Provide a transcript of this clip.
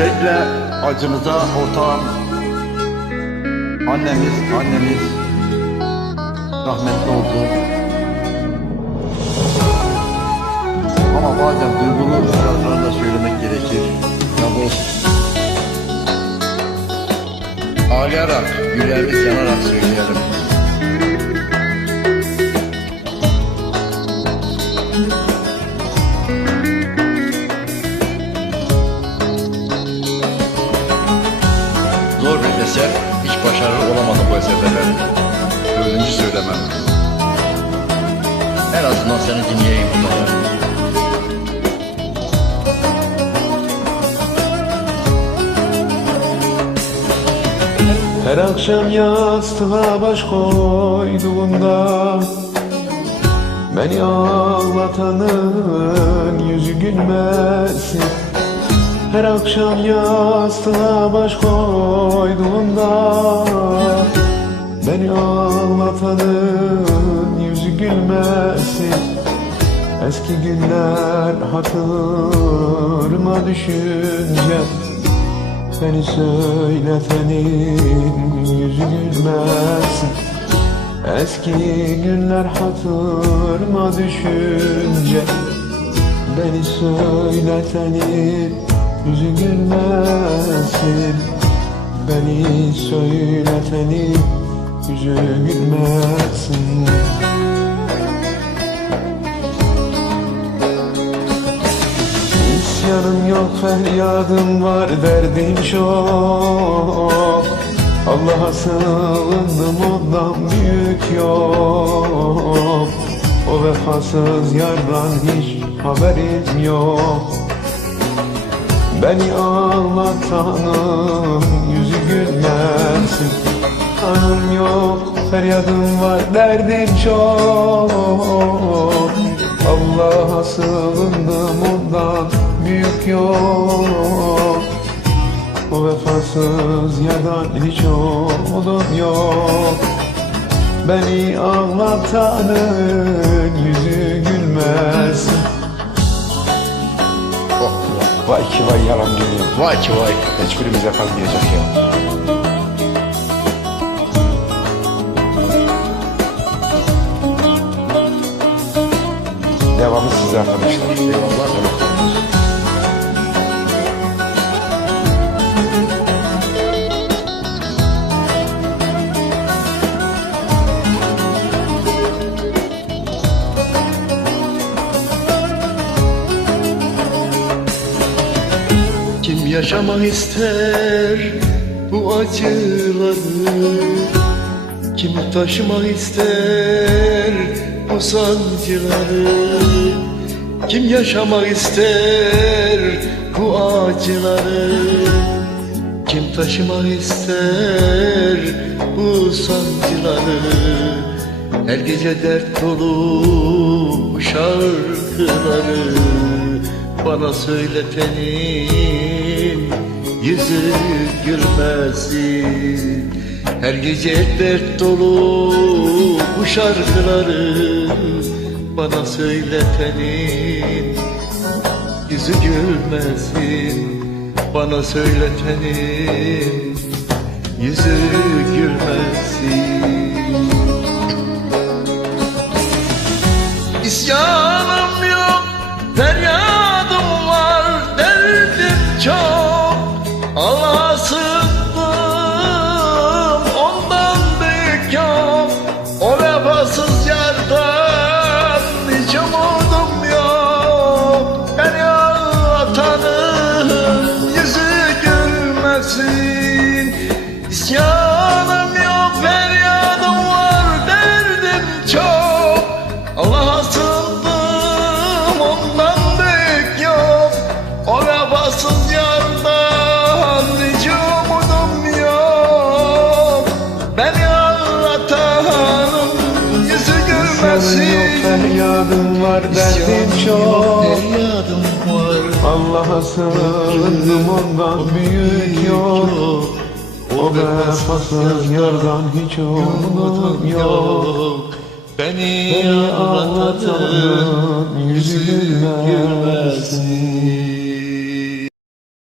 Öncelikle acımıza ortağım annemiz, annemiz rahmetli oldu. Ama bazen duygulu sözler da söylemek gerekir. Ya ağlayarak, yüreğimiz yanarak söyleyelim. Zor ben. Dördüncü söylemem. En azından seni dinleyeyim burada. Her akşam yastığa baş koyduğunda Beni ağlatanın yüzü gülmesin Her akşam yastığa baş koyduğunda Eski günler hatırıma düşünce Beni söyletenin yüzü gülmesin Eski günler hatırıma düşünce Beni söyletenin yüzü gülmesin Beni söyletenin yüzü gülmesin İsyanım yok feryadım var derdim çok. Allah'a sığındım ondan büyük yok. O vefasız yardan hiç haberim yok. Beni ağlatanın yüzü gülmesin. Kanım yok feryadım var derdim çok. Allah'a sığındım büyük yok O vefasız yerden hiç oğlum yok Beni ağlatanın yüzü gülmesin Oh, Vay ki vay yalan dünya vay ki vay. Hiçbirimize kalmayacak ya Devamı size arkadaşlar. Eyvallah. Yaşamak ister bu acıları. Kim taşımak ister bu sancıları. Kim yaşamak ister bu acıları? Kim taşımak ister bu sancıları? Her gece dert dolu şarkıları Bana söyletenin yüzü gülmesin. Her gece dert dolu bu şarkıları Bana söyletenin yüzü gülmesin. Bana söyletenin yüzü gülmesin. İsyanım var yok, çok Allah'a sığındım ondan büyük yok. O vefasız yardan hiç umudum yok. Beni ağlatanın yüzü gülmesin